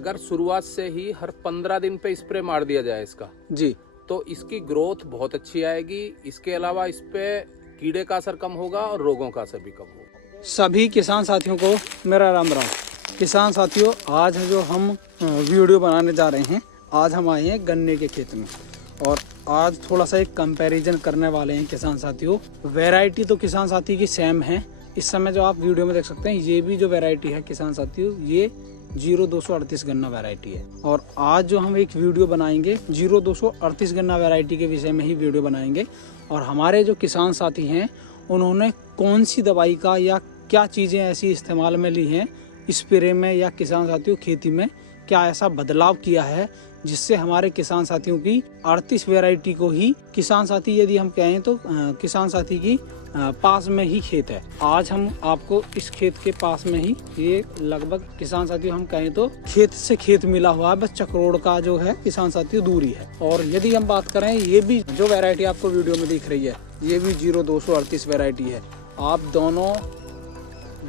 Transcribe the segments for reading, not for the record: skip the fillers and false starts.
अगर शुरुआत से ही हर 15 दिन पे स्प्रे मार दिया जाए इसका जी, तो इसकी ग्रोथ बहुत अच्छी आएगी। इसके अलावा इस पे कीड़े का असर कम होगा और रोगों का असर भी कम होगा। सभी किसान साथियों को मेरा राम राम। किसान साथियों, आज जो हम वीडियो बनाने जा रहे हैं, आज हम आए हैं गन्ने के खेत में और आज थोड़ा सा एक कंपैरिजन करने वाले हैं किसान साथियों। वैरायटी तो किसान साथी की सेम है। इस समय जो आप वीडियो में देख सकते हैं, ये भी जो वैरायटी है किसान साथियों, ये 0238 गन्ना वैरायटी है। और आज जो हम एक वीडियो बनाएंगे 0238 गन्ना वैरायटी के विषय में ही वीडियो बनाएंगे। और हमारे जो किसान साथी हैं, उन्होंने कौन सी दवाई का या क्या चीज़ें ऐसी इस्तेमाल में ली हैं स्प्रे में, या किसान साथियों खेती में क्या ऐसा बदलाव किया है जिससे हमारे किसान साथियों की 38 वैरायटी को ही किसान साथी, यदि हम कहें तो किसान साथी की पास में ही खेत है। आज हम आपको इस खेत के पास में ही, ये लगभग किसान साथियों हम कहें तो खेत से खेत मिला हुआ है, बस चक्रोड़ का जो है किसान साथियों दूरी है। और यदि हम बात करें, ये भी जो वैरायटी आपको वीडियो में दिख रही है, ये भी 0238 वैरायटी है। आप दोनों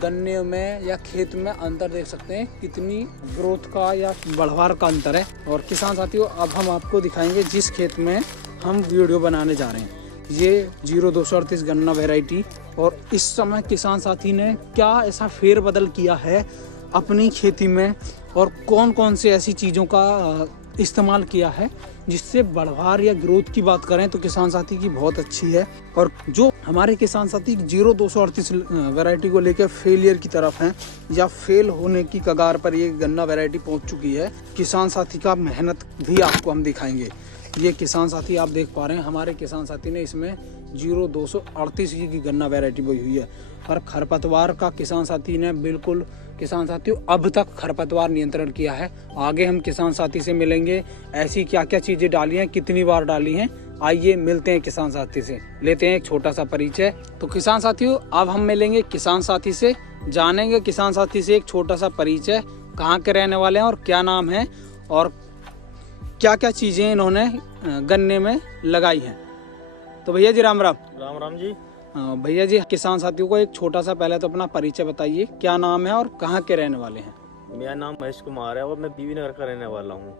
गन्ने में या खेत में अंतर देख सकते हैं, कितनी ग्रोथ का या बढ़वार का अंतर है। और किसान साथियों, अब हम आपको दिखाएंगे जिस खेत में हम वीडियो बनाने जा रहे हैं, ये 0238 गन्ना वैरायटी। और इस समय किसान साथी ने क्या ऐसा फेरबदल किया है अपनी खेती में और कौन कौन से ऐसी चीज़ों का इस्तेमाल किया है जिससे बढ़वार या ग्रोथ की बात करें तो किसान साथी की बहुत अच्छी है। और जो हमारे किसान साथी 0238 वैरायटी को लेकर फेलियर की तरफ हैं या फेल होने की कगार पर ये गन्ना वैरायटी पहुंच चुकी है, किसान साथी का मेहनत भी आपको हम दिखाएंगे। ये किसान साथी आप देख पा रहे हैं, हमारे किसान साथी ने इसमें 0238 की गन्ना वैरायटी बोई हुई है। पर खरपतवार का किसान साथी ने बिल्कुल, किसान साथियों, अब तक खरपतवार नियंत्रण किया है। आगे हम किसान साथी से मिलेंगे, ऐसी क्या क्या चीज़ें डाली हैं, कितनी बार डाली हैं। आइए मिलते हैं किसान साथी से, लेते हैं एक छोटा सा परिचय। तो किसान साथियों, अब हम मिलेंगे किसान साथी से, जानेंगे किसान साथी से एक छोटा सा परिचय, कहाँ के रहने वाले हैं और क्या नाम है और क्या क्या चीज़ें इन्होंने गन्ने में लगाई हैं। तो भैया जी राम राम। राम राम जी। भैया जी, किसान साथियों को एक छोटा सा पहले तो अपना परिचय बताइए, क्या नाम है और कहाँ के रहने वाले हैं। मेरा नाम महेश कुमार है और मैं बीवी नगर का रहने वाला हूँ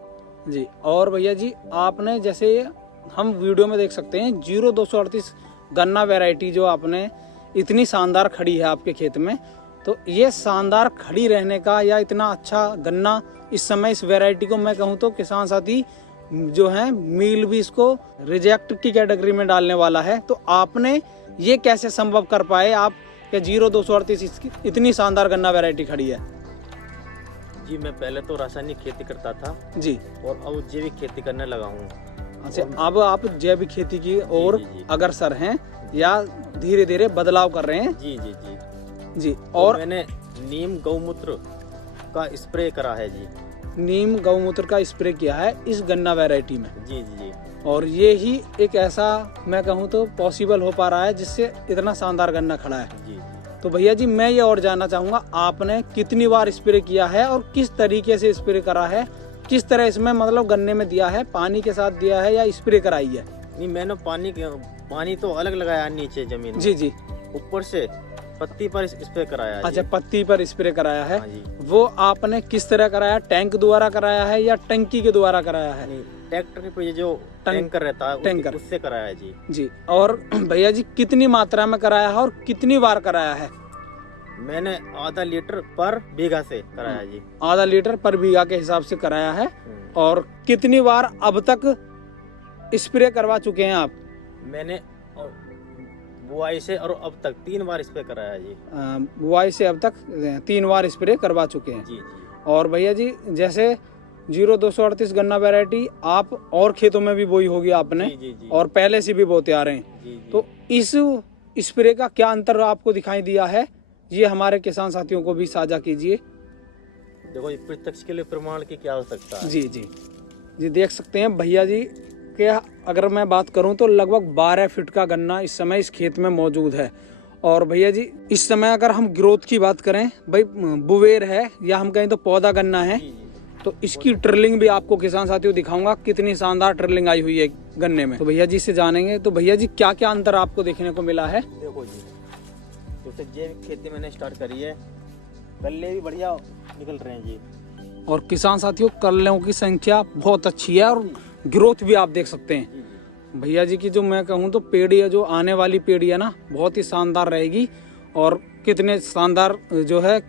जी। और भैया जी, आपने जैसे हम वीडियो में देख सकते हैं 0238 गन्ना वैरायटी जो आपने इतनी शानदार खड़ी है आपके खेत में, तो ये शानदार खड़ी रहने का या इतना अच्छा गन्ना इस समय इस वैरायटी को मैं कहूँ तो किसान साथी जो है मील भी इसको रिजेक्ट की कैटेगरी में डालने वाला है। तो आपने ये कैसे संभव कर पाए आप कि 0238 इतनी शानदार गन्ना वैरायटी खड़ी है। जी, मैं पहले तो रासायनिक खेती करता था जी, और अब जैविक खेती करने लगा हूँ। अच्छा, अब आप जैविक खेती की ओर जी। अग्रसर हैं या धीरे धीरे बदलाव कर रहे हैं। जी जी जी जी। तो और मैंने नीम गौमूत्र का स्प्रे करा है जी। नीम गौमूत्र का स्प्रे किया है इस गन्ना वैरायटी में। जी जी जी। और ये ही एक ऐसा मैं कहूँ तो पॉसिबल हो पा रहा है जिससे इतना शानदार गन्ना खड़ा है। जी। तो भैया जी, मैं ये और जानना चाहूँगा, आपने कितनी बार स्प्रे किया है और किस तरीके से स्प्रे करा है, किस तरह इसमें मतलब गन्ने में दिया है, पानी के साथ दिया है या स्प्रे कराई है। नहीं, मैंने पानी तो अलग लगाया नीचे जमीन में। जी जी। ऊपर से पत्ती पर स्प्रे कराया है। अच्छा, पत्ती पर स्प्रे कराया है। हाँ जी। वो आपने किस तरह कराया, टैंक द्वारा कराया है या टंकी के द्वारा कराया है। नहीं, ट्रैक्टर पे जो टैंकर रहता है टैंकर, उससे कराया है जी। जी। और भैया जी, कितनी मात्रा में कराया है और कितनी बार कराया है। मैंने आधा लीटर पर बीघा से कराया जी। आधा लीटर पर बीघा के हिसाब से कराया है। और कितनी बार अब तक स्प्रे करवा चुके हैं आप। मैंने बुआई से और अब तक 3 बार स्प्रे कराया जी। बुआई से अब तक 3 बार स्प्रे करवा चुके हैं। जी जी। और भैया जी, जैसे 0238 गन्ना वैरायटी आप और खेतों में भी बोई होगी आपने। जी जी जी। और पहले से भी बोते आ रहे हैं। जी जी। तो इस स्प्रे का क्या अंतर आपको दिखाई दिया है, ये हमारे किसान साथियों को भी साझा कीजिए। देखो, प्रत्यक्ष के लिए प्रमाण की क्या आवश्यकता है। जी जी जी। देख सकते हैं भैया जी के, अगर मैं बात करूं तो लगभग 12 फीट का गन्ना इस समय इस खेत में मौजूद है। और भैया जी, इस समय अगर हम ग्रोथ की बात करें, भाई बुवेर है या हम कहें तो पौधा गन्ना है, जी जी। तो इसकी ट्रिलिंग भी आपको किसान साथियों दिखाऊंगा, कितनी शानदार ट्रिलिंग आई हुई है गन्ने में। तो भैया जी से जानेंगे, तो भैया जी क्या क्या अंतर आपको देखने को मिला है। देखो जी, जैसे जैविक खेती मैंने स्टार्ट करी है, गल्ले भी बढ़िया निकल रहे हैं जी। और किसान साथियों कल्लों की संख्या बहुत अच्छी है और ग्रोथ भी आप देख सकते हैं भैया जी की। जो मैं कहूँ तो पेड़ी है, जो आने वाली पेड़ी है ना, बहुत ही शानदार रहेगी और कितने शानदार जो है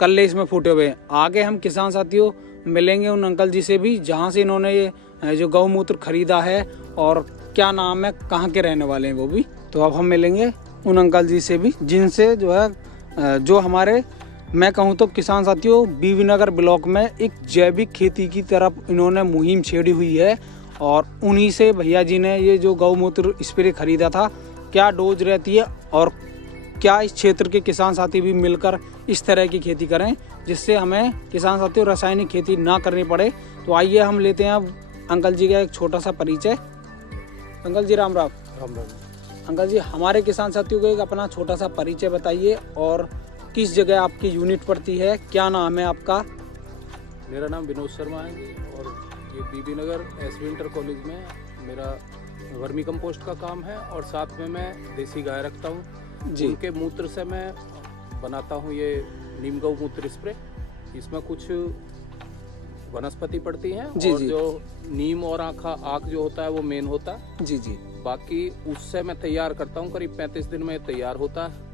कल्ले इसमें फूटे हुए हैं। आगे हम किसान साथियों मिलेंगे उन अंकल जी से भी जहाँ से इन्होंने ये जो गौमूत्र खरीदा है और क्या नाम है, कहाँ के रहने वाले हैं वो भी। तो अब हम मिलेंगे उन अंकल जी से भी जिनसे जो है जो हमारे मैं कहूँ तो किसान साथियों बीबीनगर ब्लॉक में एक जैविक खेती की तरफ इन्होंने मुहिम छेड़ी हुई है और उन्हीं से भैया जी ने ये जो गौमूत्र स्प्रे खरीदा था, क्या डोज रहती है और क्या इस क्षेत्र के किसान साथी भी मिलकर इस तरह की खेती करें जिससे हमें किसान साथियों रासायनिक खेती ना करनी पड़े। तो आइए हम लेते हैं अब अंकल जी का एक छोटा सा परिचय। अंकल जी राम राम। अंकल जी हमारे किसान साथियों को एक अपना छोटा सा परिचय बताइए और किस जगह आपकी यूनिट पड़ती है, क्या नाम है आपका? मेरा नाम विनोद शर्मा है जी और ये बीबीनगर एसवी इंटर कॉलेज में मेरा वर्मी कंपोस्ट का काम है और साथ में मैं देसी गाय रखता हूँ जी। उनके मूत्र से मैं बनाता हूँ ये नीम गौ मूत्र स्प्रे। इसमें कुछ वनस्पति पड़ती हैं जी और जी। जो नीम और आँख जो होता है वो मेन होता है जी जी। बाकी उससे मैं तैयार करता हूँ, करीब 35 दिन में तैयार होता है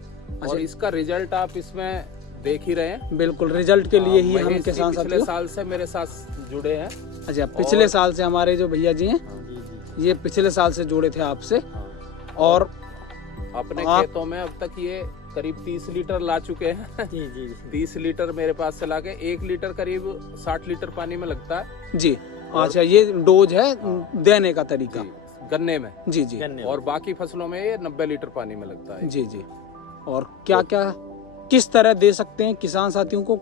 और इसका रिजल्ट आप इसमें देख ही रहे हैं। बिल्कुल, रिजल्ट के लिए ही हम किसान पिछले साथियों साल से मेरे साथ जुड़े हैं। अच्छा, पिछले साल से हमारे जो भैया जी हैं ये पिछले साल से जुड़े थे आपसे और अपने खेतों में अब तक ये करीब 30 लीटर ला चुके हैं। जी जी 30 लीटर मेरे पास से लाके 1 लीटर करीब 60 लीटर पानी में लगता है जी। अच्छा, ये डोज है देने का तरीका गन्ने में। जी जी। और बाकी फसलों में ये 90 लीटर पानी में लगता है जी जी। और क्या क्या किस तरह दे सकते हैं किसान साथियों को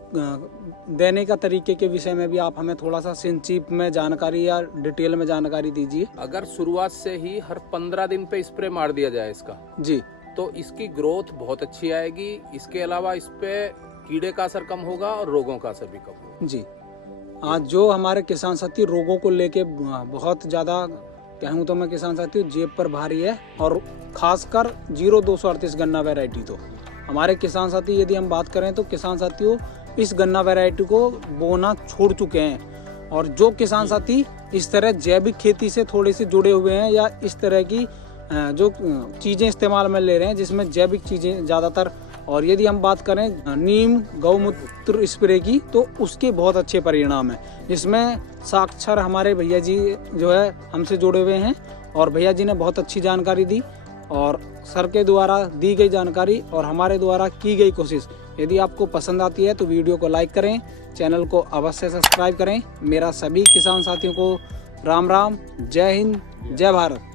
देने का तरीके के विषय में भी आप हमें थोड़ा सा संक्षिप्त में जानकारी या डिटेल में जानकारी दीजिए। अगर शुरुआत से ही हर 15 दिन पे स्प्रे मार दिया जाए इसका जी तो इसकी ग्रोथ बहुत अच्छी आएगी। इसके अलावा इस पे कीड़े का असर कम होगा और रोगों का असर भी कम होगा जी। आज जो हमारे किसान साथी रोगों को लेके बहुत ज्यादा कहूँ तो मैं किसान साथियों जेब पर भारी है और खासकर 0238 गन्ना वैरायटी। तो हमारे किसान साथी यदि हम बात करें तो किसान साथियों इस गन्ना वैरायटी को बोना छोड़ चुके हैं और जो किसान साथी इस तरह जैविक खेती से थोड़े से जुड़े हुए हैं या इस तरह की जो चीज़ें इस्तेमाल में ले रहे हैं जिसमें जैविक चीज़ें ज़्यादातर, और यदि हम बात करें नीम गौमूत्र स्प्रे की तो उसके बहुत अच्छे परिणाम हैं जिसमें साक्षर हमारे भैया जी जो है हमसे जुड़े हुए हैं और भैया जी ने बहुत अच्छी जानकारी दी और सर के द्वारा दी गई जानकारी और हमारे द्वारा की गई कोशिश यदि आपको पसंद आती है तो वीडियो को लाइक करें, चैनल को अवश्य सब्सक्राइब करें। मेरा सभी किसान साथियों को राम राम, जय हिंद, जय भारत।